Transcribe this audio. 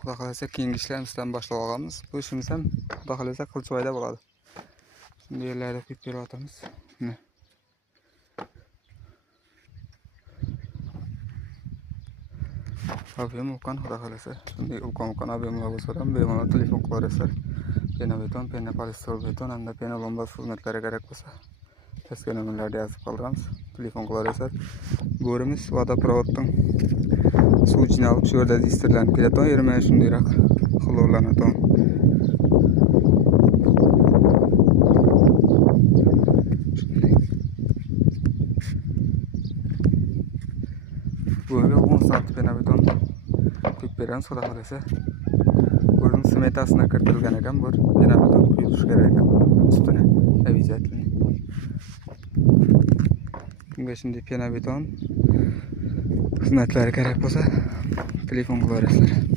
Xudo xolasa keyingi ishlarimizni boshlab olamiz. Bu ishimiz ham xudo xolasa Qilchiboyda bo'ladi. Shunday yerlarda qo'yib beryapmiz. Mana. Ob'em ulkan xudo xolasa. Shunday ulkan ob'emlar bo'lsa ham bemalol telefon qilaverasizlar. Pena beton, pena polistol beton hamda pena lomba xizmatlari kerak bo'lsa, tezkor nomerlarga yozib qoldiramiz. Telefon qilaverasizlar. Bo'rimiz vodoprovoddan suv jinob shu yerda distirlanib keladi. Yerma shundayroq xlorlanadi. Bu yerga 10 sm pena beton quyib beramiz xudo xolasa. Buning smetasini kiritilgan ekan, bu pena beton quyilishi kerak ekan. Ustini обязательно. Bunga shunday pena beton xizmatlari kerak bo'lsa, telefon qilaverasizlar.